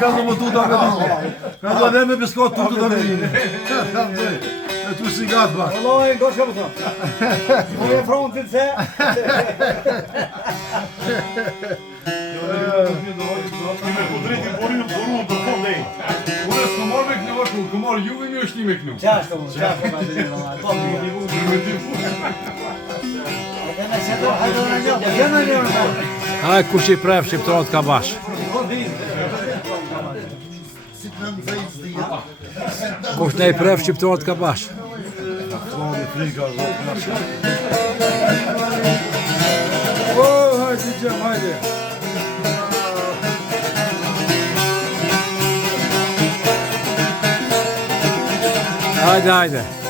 Ka do më tuta me tuta. Ka do dhe me biskot tuta të vini. E tu si gatë ba. Vëllaj, goshka më thonë. Më e frontin se. Me ku drejti borin të boru të fond dhe. Ure s'ku marrë me kënë vështu, ku marrë juve një është një me kënu. Qashtë më, qashtë më të dirë vëllaj. Po, Aj, kush i pref shqiptarët ka bash. Kush ne i pref shqiptarët ka bash. O, hajde gjem, hajde. Hajde, hajde.